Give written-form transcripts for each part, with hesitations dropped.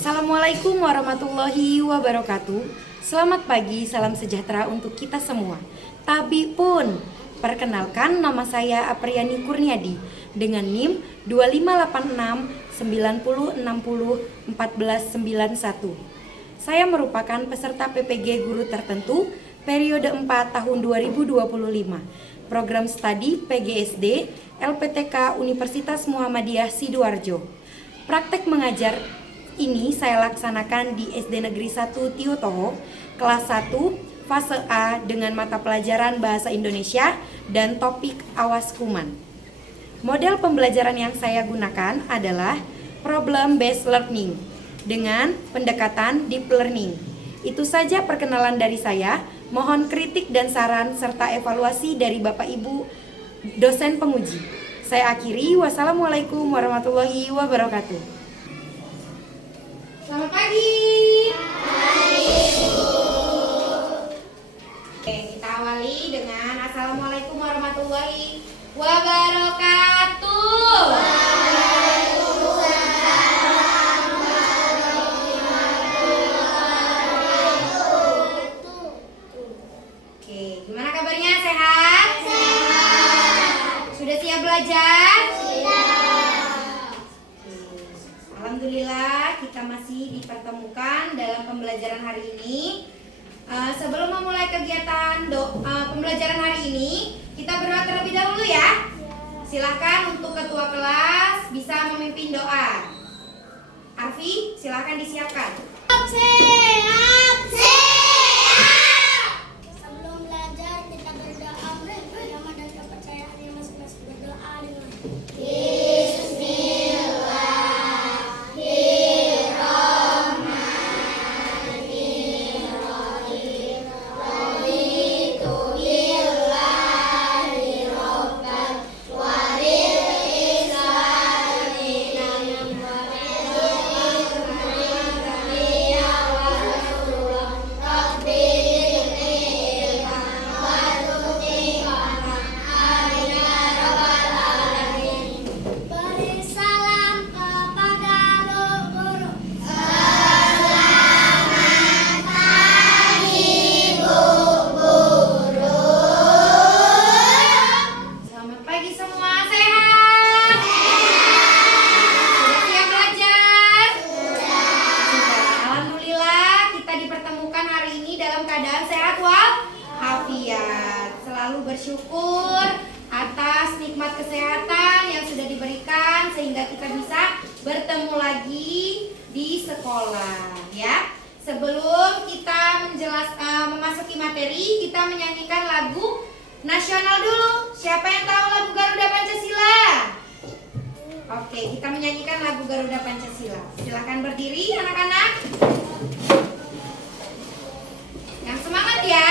Assalamualaikum warahmatullahi wabarakatuh. Selamat pagi, salam sejahtera untuk kita semua. Tapi pun, perkenalkan nama saya Apriani Kurniadi dengan NIM 258690601491. Saya merupakan peserta PPG Guru Tertentu periode 4 tahun 2025. Program studi PGSD LPTK Universitas Muhammadiyah Sidoarjo. Praktek mengajar ini saya laksanakan di SD Negeri 1 Tiutoho, kelas 1, fase A dengan mata pelajaran Bahasa Indonesia dan topik Awas Kuman. Model pembelajaran yang saya gunakan adalah problem based learning dengan pendekatan deep learning. Itu saja perkenalan dari saya. Mohon kritik dan saran serta evaluasi dari Bapak Ibu dosen penguji. Saya akhiri. Wassalamualaikum warahmatullahi wabarakatuh. Selamat pagi. Oke, kita awali dengan Assalamualaikum warahmatullahi wabarakatuh. Oke, gimana kabarnya? Sehat? Sehat. Sudah siap belajar? Alhamdulillah kita masih dipertemukan dalam pembelajaran hari ini. Sebelum memulai kegiatan pembelajaran hari ini, kita berdoa terlebih dahulu ya. Silahkan untuk ketua kelas bisa memimpin doa. Arfi, silahkan disiapkan. Sehat. Sebelum belajar kita berdoa bersama dan kepercayaan yang masing-masing berdoa dengan bersyukur atas nikmat kesehatan yang sudah diberikan sehingga kita bisa bertemu lagi di sekolah ya. Sebelum kita memasuki materi, kita menyanyikan lagu nasional dulu. Siapa yang tahu lagu Garuda Pancasila? Oke, kita menyanyikan lagu Garuda Pancasila. Silahkan berdiri anak-anak. Yang semangat ya.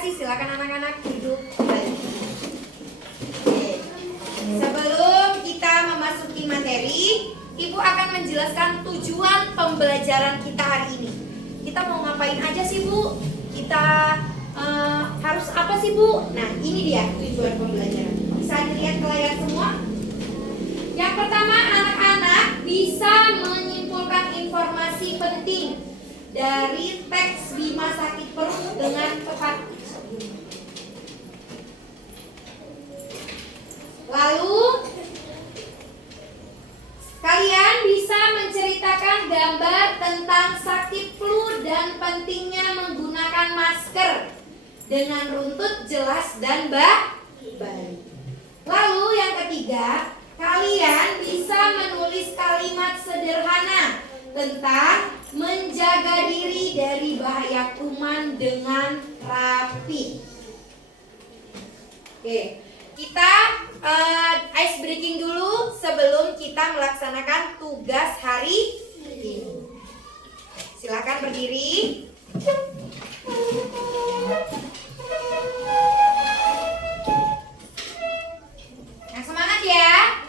Silakan anak-anak duduk kembali. Sebelum kita memasuki materi, Ibu akan menjelaskan tujuan pembelajaran kita hari ini. Kita mau ngapain aja sih Bu? Kita harus apa sih Bu? Nah ini dia tujuan pembelajaran. Bisa dilihat ke layar semua. Yang pertama, anak-anak bisa menyimpulkan informasi penting dari teks Bima Sakit Perut dengan tepat. Lalu kalian bisa menceritakan gambar tentang sakit flu dan pentingnya menggunakan masker dengan runtut, jelas, dan baik. Lalu yang ketiga, kalian bisa menulis kalimat sederhana tentang menjaga diri dari bahaya kuman dengan rapi. Oke. kita ice breaking dulu sebelum kita melaksanakan tugas hari ini. Silakan berdiri. Yang semangat ya.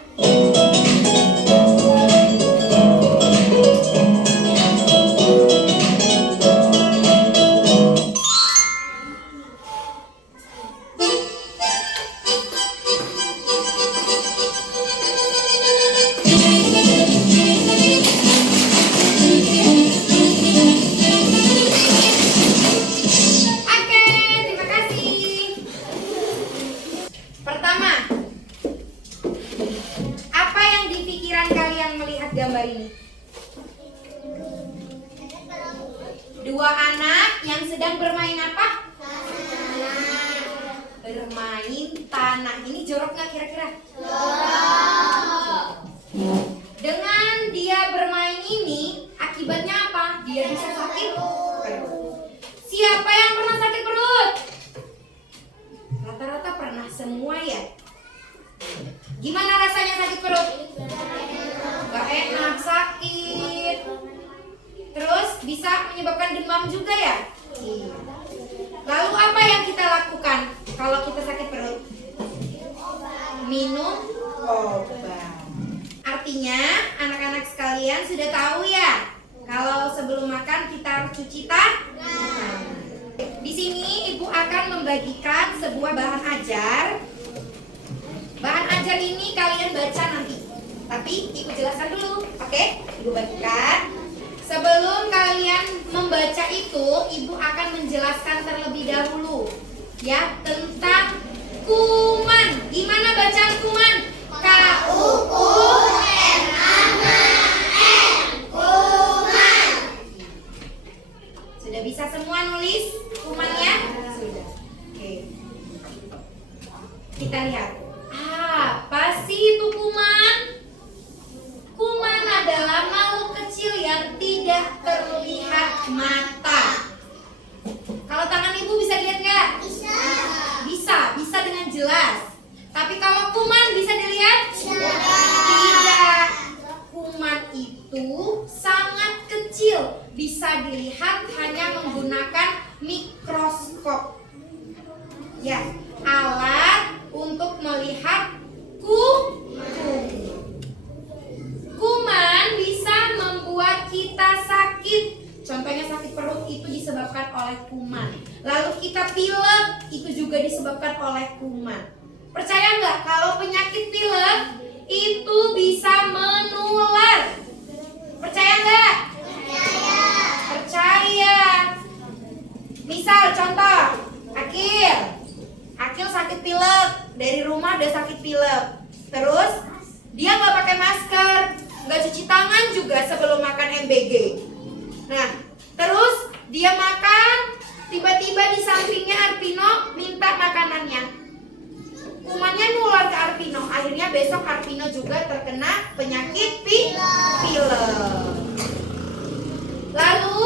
Gambar ini dua anak yang sedang bermain apa? Bermain tanah. Ini jorok nggak kira-kira? Dengan dia bermain ini akibatnya apa? Dia bisa sakit perut. Siapa yang pernah sakit perut? Rata-rata pernah semua ya. Gimana rasanya sakit perut? Gak enak, sakit. Terus bisa menyebabkan demam juga ya? Lalu apa yang kita lakukan kalau kita sakit perut? Minum obat. Artinya anak-anak sekalian sudah tahu ya, kalau sebelum makan kita harus cuci tangan. Di sini ibu akan membagikan sebuah bahan ajar. Bahan ajar ini kalian baca nanti. Tapi ibu jelaskan dulu, oke? Ibu bagikan. Sebelum kalian membaca itu, ibu akan menjelaskan terlebih dahulu ya tentang kuman. Gimana bacaan kuman? K-U-U-M-A-N. Kuman. Sudah bisa semua nulis kumannya? Sudah. Oke. Kita lihat. Apa sih itu kuman? Kuman adalah makhluk kecil yang tidak terlihat mata. Kalau tangan ibu bisa dilihat nggak? Bisa dengan jelas. Tapi kalau kuman bisa dilihat? Tidak. Kuman itu sangat kecil, bisa dilihat hanya menggunakan mikroskop. Ya, alat untuk melihat kuman. Kuman bisa membuat kita sakit. Contohnya sakit perut itu disebabkan oleh kuman. Lalu kita pilek itu juga disebabkan oleh kuman. Percaya nggak kalau penyakit pilek itu bisa menular? Percaya nggak? Percaya. Misal contoh, Akil sakit pilek, dari rumah udah sakit pilek. Terus dia nggak pakai masker, nggak cuci tangan juga sebelum makan MBG. Nah, terus dia makan, tiba-tiba di sampingnya Arpino minta makanannya. Kumannya nular ke Arpino, akhirnya besok Arpino juga terkena penyakit pilek. Lalu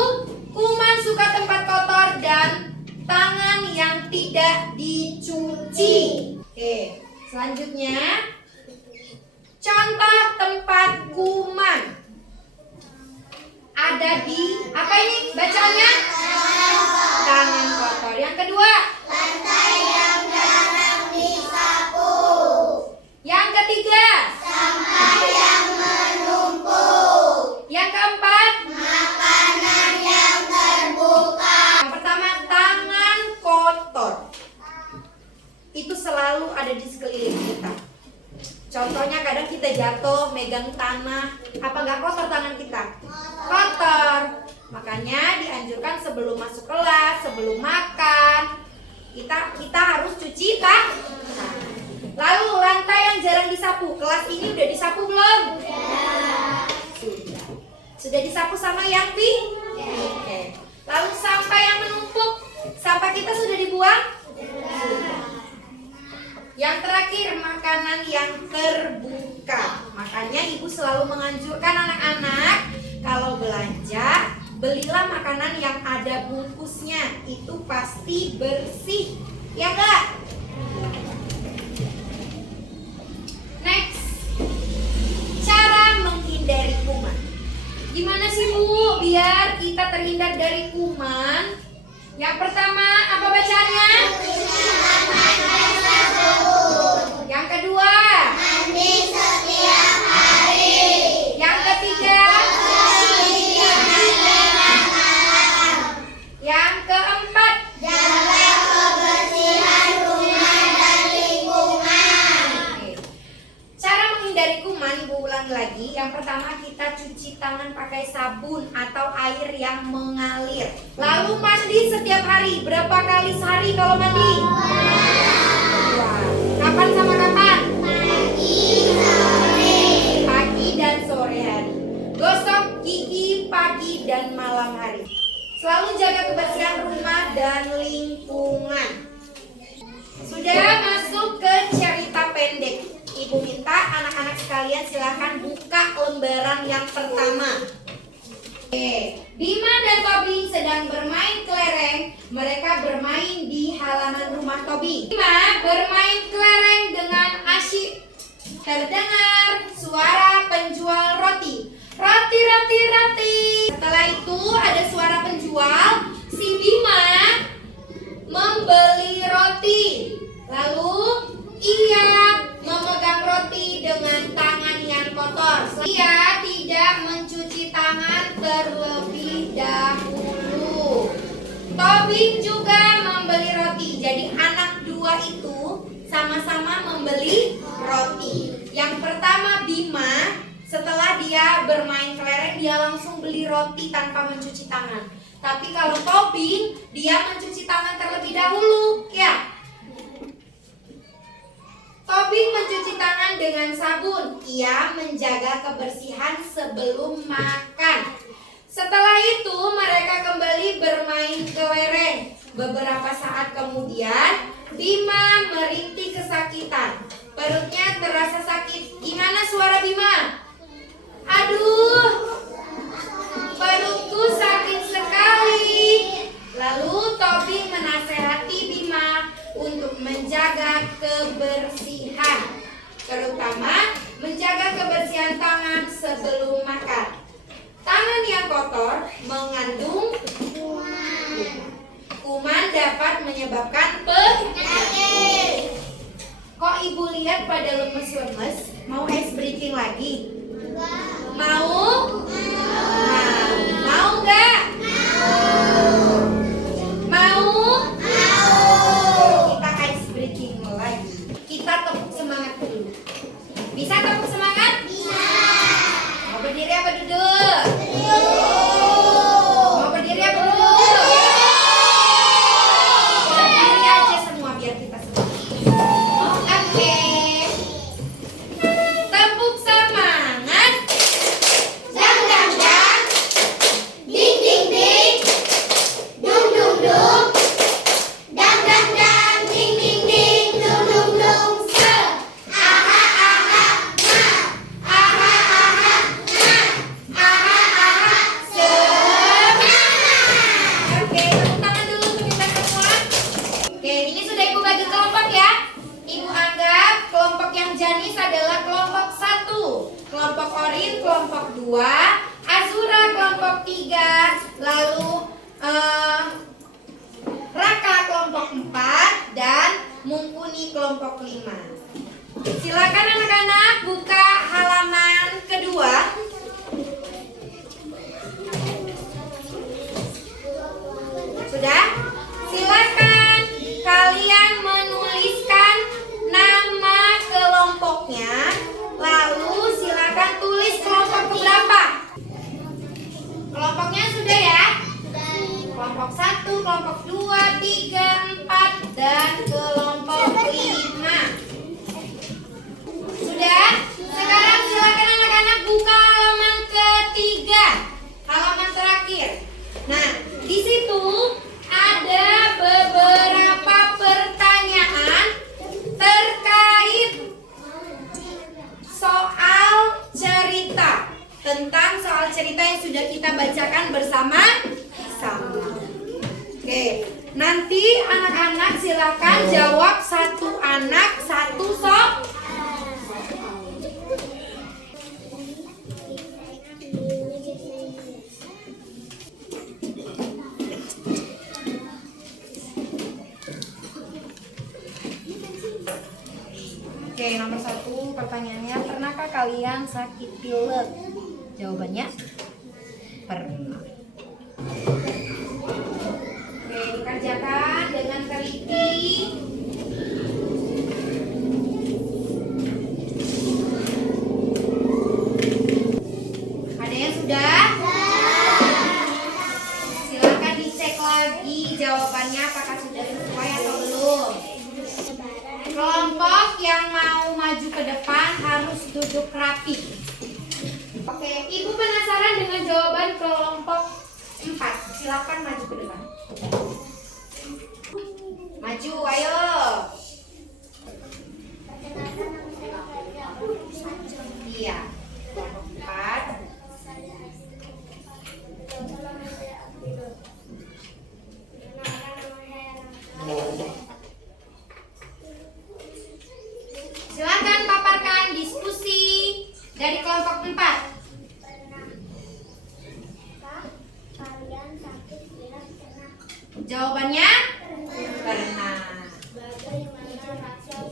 kuman suka tempat kotor dan tangan yang tidak dicuci. Oke, selanjutnya contoh tempat kuman ada di apa ini bacaannya? Tangan kotor. Yang kedua, lantai yang jarang disapu. Yang ketiga, sampah yang menumpuk. Yang keempat, makanan yang terbuka. Yang pertama, tangan kotor. Itu selalu ada di sekeliling kita. Contohnya kadang kita jatuh, megang tanah, apa nggak kotor tangan kita? Kotor. Makanya dianjurkan sebelum masuk kelas, sebelum makan, kita harus cuci tangan. Lalu lantai yang jarang disapu, kelas ini udah disapu belum? Sudah. Sudah disapu sama yang Oke. Lalu sampah yang menumpuk, sampah kita sudah dibuang? Sudah. Yang terakhir, makanan yang terbuka. Makanya ibu selalu menganjurkan anak-anak kalau belanja, belilah makanan yang ada bungkusnya. Itu pasti bersih, ya enggak? terhindar dari kuman, yang pertama apa bacaannya? Yang kedua, Mandi setiap hari. yang ketiga, yang keempat, Jaga kebersihan rumah dan lingkungan. Oke. Cara menghindari kuman, Ibu ulangi lagi. Yang pertama, kita cuci tangan pakai sabun atau air yang mengalir. Lalu mandi setiap hari. Berapa kali sehari kalau mandi? Dua. Kapan sama kapan? Pagi dan sore hari. Gosok gigi pagi dan malam hari. Selalu jaga kebersihan rumah dan lingkungan. Sudah masuk ke cerita pendek. Ibu minta anak-anak sekalian silahkan buka lembaran yang pertama. Oke, Bima dan Tobi sedang bermain kelereng. Mereka bermain di halaman rumah Tobi. Bima bermain kelereng dengan asyik. Terdengar suara penjual roti. Roti, roti, roti. Setelah itu ada suara penjual. Si Bima membeli roti. Lalu ia memegang roti dengan tangan yang kotor. Ia tidak mencuci tangan terlebih dahulu. Tobing juga membeli roti. Jadi anak dua itu sama-sama membeli roti. Yang pertama Bima, setelah dia bermain kelereng, dia langsung beli roti tanpa mencuci tangan. Tapi kalau Tobing, dia mencuci tangan terlebih dahulu, ya. Tobing mencuci tangan dengan sabun. Ia menjaga kebersihan sebelum makan. Setelah itu mereka kembali bermain kelereng. Beberapa saat kemudian Bima merintih kesakitan. Perutnya terasa sakit. Gimana suara Bima? Aduh, perutku sakit sekali. Lalu Tobing menasehati Bima untuk menjaga kebersihan, terutama menjaga kebersihan tangan sebelum makan. Tangan yang kotor mengandung kuman dapat menyebabkan penyakit. Kok ibu lihat pada lemes-lemes? Mau ice breaking lagi? Mau? Mau nggak? Mau? Kita ice breaking lagi. Kita tepuk semangat dulu. Bisa tepuk semangat? Bisa. Mau berdiri apa duduk? Mau berdiri apa duduk? Berdiri aja semua biar kita semangat. Oke. Tepuk semangat. Dang dang dang. Ding ding ding. Dung dung dung. Dang dang dang. Ding ding ding. Dung dung dung. Se. Aha aha ma. Aha aha ma. Aha aha semangat. Oke, tepuk tangan dulu untuk kita semua. Oke, ini sudah ibu bagi kelompok ya. Ibu anggap kelompok yang Janis adalah kelompok 1, kelompok Orin kelompok 2, Azura kelompok 3, lalu Raka kelompok 4, dan Mumpuni kelompok 5. Silakan anak-anak buka halaman kedua. Sudah? Silakan kalian menuliskan nama kelompoknya. Lalu silakan tulis kelompok keberapa. Kelompoknya sudah ya? Kelompok 1, kelompok 2, 3, 4, dan kelompok 5. Sudah? Sekarang silakan anak-anak buka halaman ketiga, halaman terakhir. Nah, di situ ada beberapa pertanyaan terkait soal cerita, tentang soal cerita yang sudah kita bacakan bersama-sama. Oke, nanti anak-anak silakan jawab satu anak satu soal. Oke, nomor 1 pertanyaannya, pernahkah kalian sakit pilek? Jawabannya pernah. Oke, dikerjakan dengan teliti. Ada yang sudah? Silakan dicek lagi jawabannya apakah sudah sesuai atau belum. Kelompok yang mau maju ke depan harus duduk rapi. Oke, Ibu penasaran dengan jawaban kelompok 4. Silakan maju ke depan. Maju, ayo. Iya. Kelompok 4. Silakan paparkan diskusi dari kelompok 4. Kalian sakit pilek pernah? Jawabannya pernah. Bagaimana rasa saat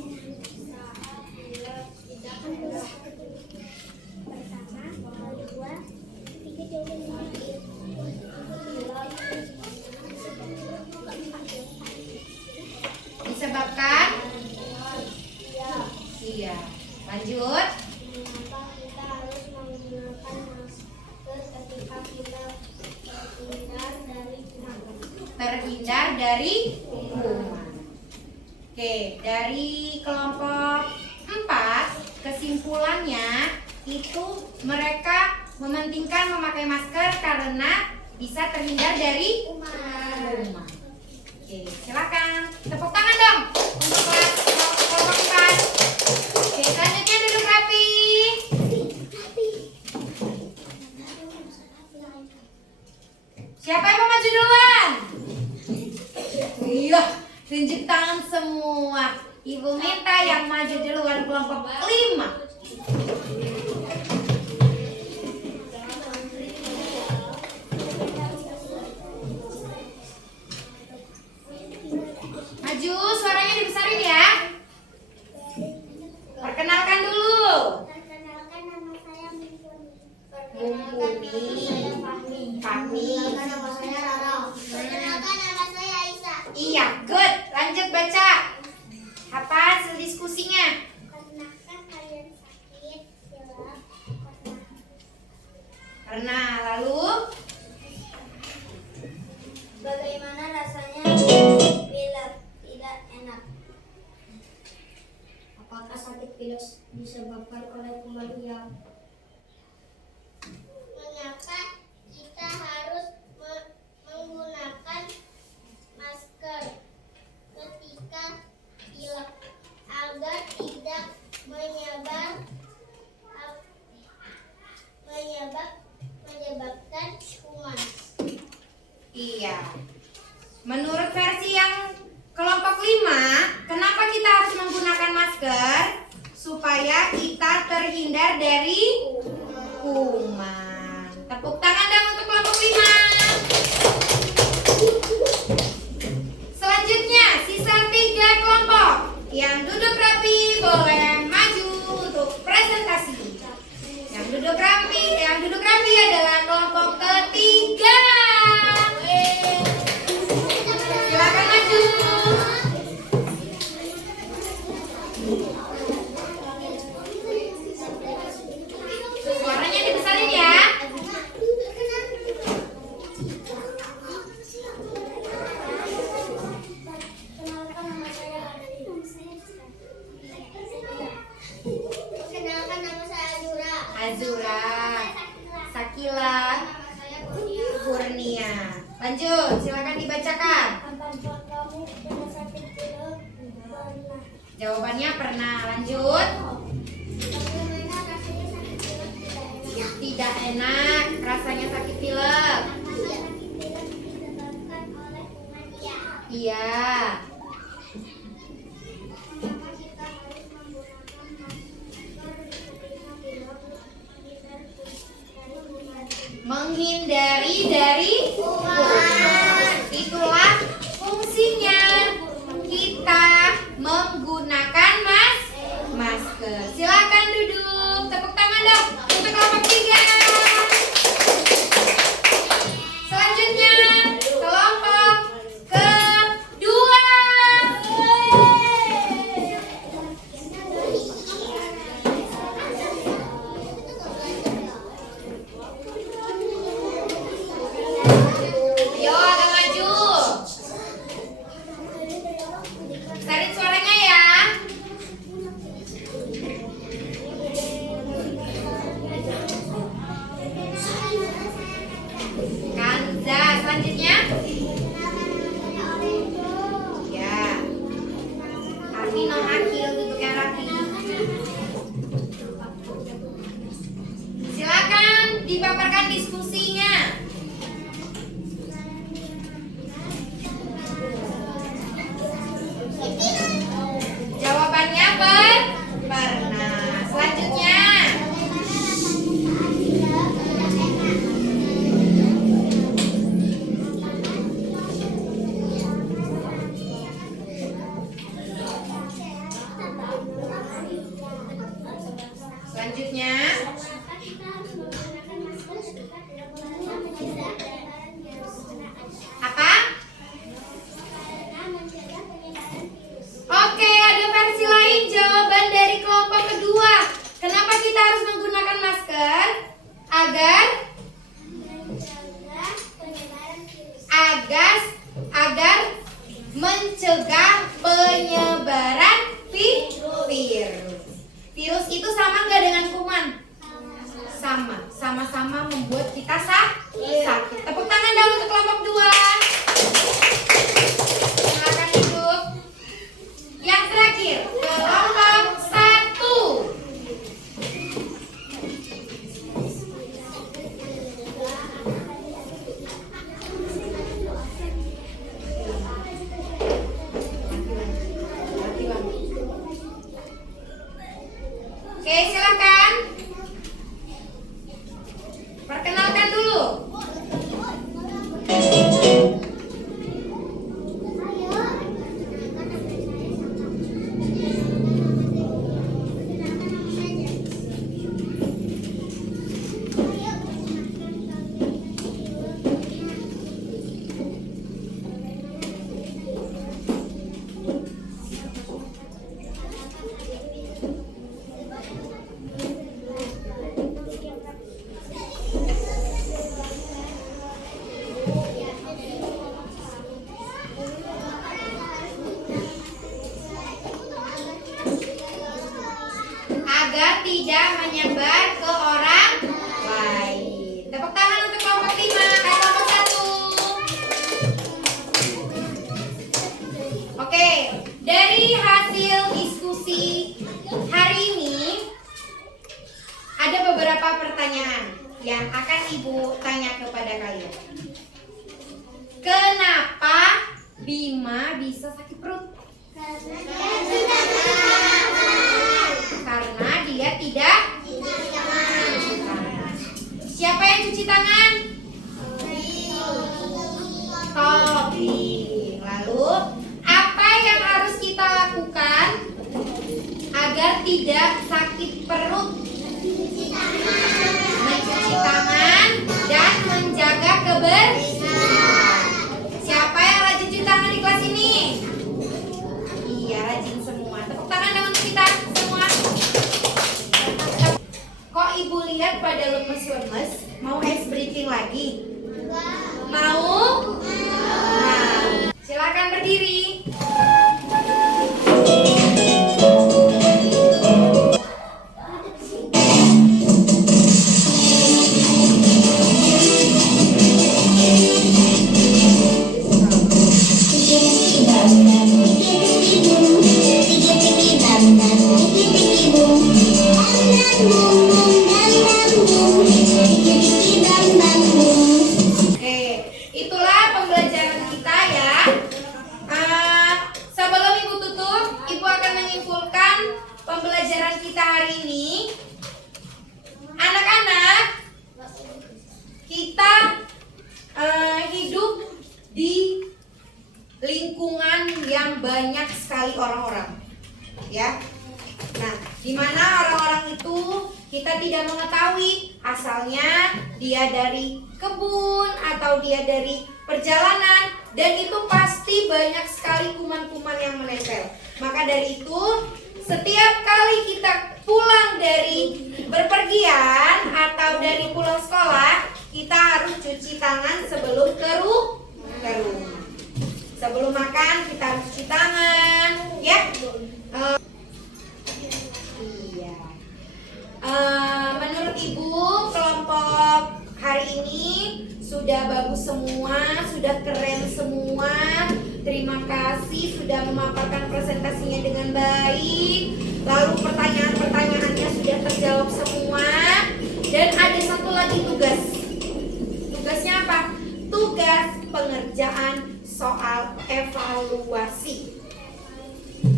pilek tidak pernah? Pertama, kedua, tiga jawaban Disebabkan? ya. Iya. Lanjut. Mengapa kita harus menggunakan masker ketika kita Terhindar dari kuman. Oke, dari kelompok 4 kesimpulannya itu mereka mementingkan memakai masker karena bisa terhindar dari kuman. Oke, silakan tepuk tangan dong untuk kelompok 4. Oke, selanjutnya duduk rapi. Siapa yang mau maju duluan? Iya, tunjuk tangan semua. Ibu minta yang maju duluan kelompok 5. Maju, suaranya dibesarin ya. Perkenalkan dulu. Perkenalkan nama saya Mumpuni. Fahmi. Nama saya Rara. Perkenalkan nama saya Aisyah. Iya, good. Lanjut baca. Apa hasil diskusinya? Pernahkah kalian sakit pilek? Pernah. Lalu? Bagaimana rasanya pilek? Tidak enak. Apakah sakit pilek disebabkan oleh kuman yang? Mengapa kita harus menggunakan masker ketika pilek agar tidak menyebabkan kuman? Iya. Menurut versi yang kelompok 5, kenapa kita harus menggunakan masker? Supaya kita terhindar dari kuman. Tepuk tangan dong untuk kelompok 5. Selanjutnya, sisa 3 kelompok. Yang duduk rapi boleh maju untuk presentasi. Yang duduk rapi adalah kelompok ketiga. Silakan maju. Suaranya dibesarin ya. Perkenalkan nama saya Azura. Azura, Sakila, Nama saya Kurnia. Kurnia. Lanjut, silakan dibacakan. Apakah kamu pernah sakit pilek? Pernah. Jawabannya pernah. Lanjut. Bagaimana rasanya sakit pilek? Tidak enak. Tidak enak rasanya sakit pilek. Apakah sakit pilek disebabkan oleh kuman? Iya. Iya. Mengapa kita harus menggunakan masker ketika pilek? Menghindari dari kuman. Itulah fungsinya kita menggunakan masker. Selanjutnya, Apakah kita harus menggunakan masker karena mencegah penyebaran virus? apa? Karena mencegah penyebaran virus. Oke, ada versi lain jawaban dari kelompok kedua. Kenapa kita harus menggunakan masker? Agar Mencegah penyebaran virus. agar mencegah penyebaran virus. Virus itu sama nggak dengan kuman? Sama-sama membuat kita sakit. Tepuk tangan dahulu untuk kelompok 2. Silakan duduk. Yang terakhir, kelompok 1. Oke, silakan. Perkenalkan dulu. Agar tidak menyebar ke orang lain. Tepuk tangan untuk kelompok 5, kelompok 1. Oke, dari hasil diskusi hari ini ada beberapa pertanyaan yang akan Ibu tanya kepada kalian. Kenapa Bima bisa sakit perut? Karena dia tidak cuci tangan. Siapa yang cuci tangan? Tobi. Lalu apa yang harus kita lakukan agar tidak sakit perut? Mencuci tangan dan menjaga kebersihan. Siapa yang rajin cuci tangan di kelas ini? Iya, rajin semua. Tepuk tangan dong untuk kita semua. Kok Ibu lihat pada lemes-lemes? Mau ice breaking lagi? Mau? Nah, silakan berdiri. Oke, itulah pembelajaran kita ya. Sebelum Ibu tutup, Ibu akan menyimpulkan pembelajaran kita hari ini. Anak-anak, kita hidup di lingkungan yang banyak sekali orang-orang, ya. Nah, di mana orang-orang itu kita tidak mengetahui asalnya dia dari kebun atau dia dari perjalanan, dan itu pasti banyak sekali kuman-kuman yang menempel. Maka dari itu, setiap kali kita pulang dari berpergian atau dari pulang sekolah, kita harus cuci tangan sebelum ke rumah. Sebelum makan kita harus cuci tangan, ya. Iya. Menurut Ibu, kelompok hari ini sudah bagus semua, sudah keren semua. Terima kasih sudah memaparkan presentasinya dengan baik. Lalu pertanyaan-pertanyaannya sudah terjawab semua. Dan ada satu lagi tugas. Tugasnya apa? Tugas pengerjaan soal evaluasi.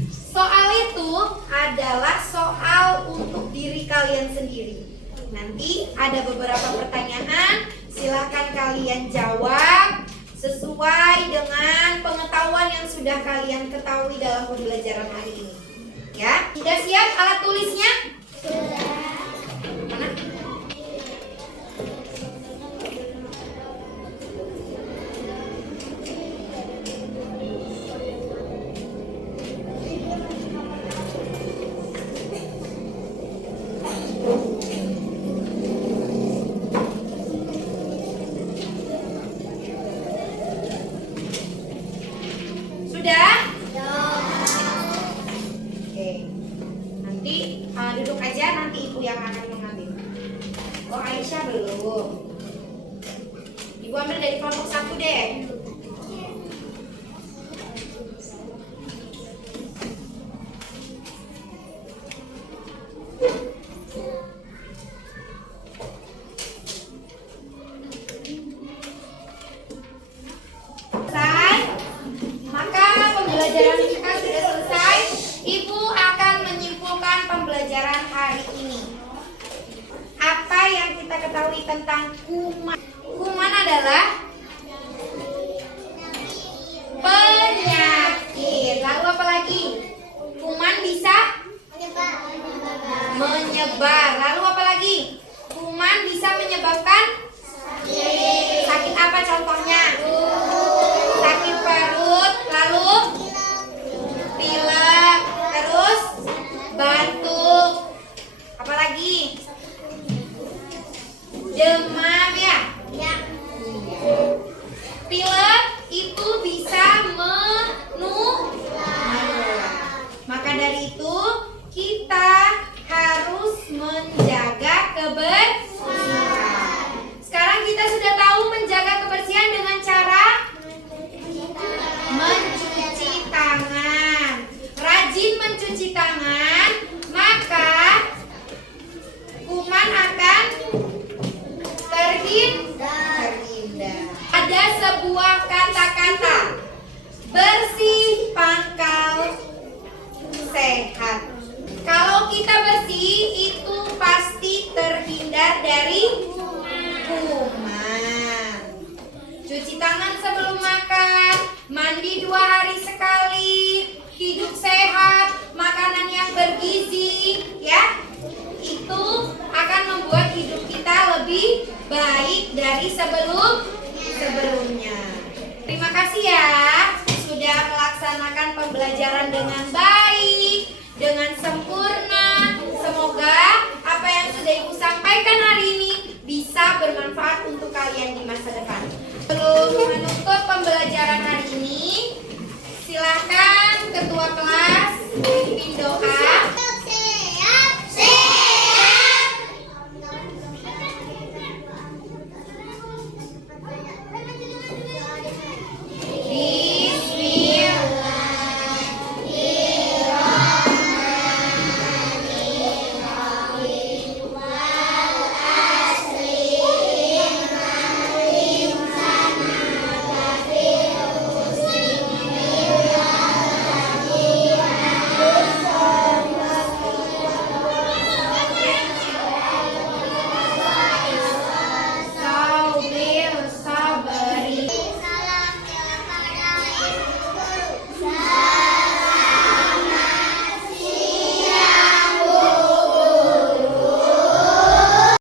Soal itu adalah soal untuk diri kalian sendiri. Nanti ada beberapa pertanyaan, silakan kalian jawab sesuai dengan pengetahuan yang sudah kalian ketahui dalam pembelajaran hari ini. Ya, sudah siap alat tulisnya? Sudah. duduk aja, nanti ibu yang akan mengambil. Oh, Aisyah belum. Ibu ambil dari kelompok 1 deh. Selesai. Maka pembelajaran kita sudah selesai. Ibu akan menyimpulkan pembelajaran hari ini. Apa yang kita ketahui tentang kuman? Kuman adalah penyakit. Lalu apa lagi? Kuman bisa menyebar. Lalu apa lagi? Kuman bisa menyebabkan sakit apa contohnya? Sakit perut, lalu pilek, terus batuk. Apa lagi? Demam ya? Pilek itu bisa menular. Maka dari itu kita harus menjaga kebersihan. Sekarang kita sudah tahu menjaga kebersihan dengan cara mencuci tangan. Rajin mencuci tangan, maka kuman akan terhindar. Ada sebuah kata-kata, bersih pangkal sehat. Kalau kita bersih, itu pasti terhindar dari kuman. Cuci tangan sebelum makan, mandi 2 hari sekali, hidup sehat, makanan yang bergizi, ya. Itu akan membuat hidup kita lebih baik dari sebelumnya. Terima kasih ya sudah melaksanakan pembelajaran dengan baik.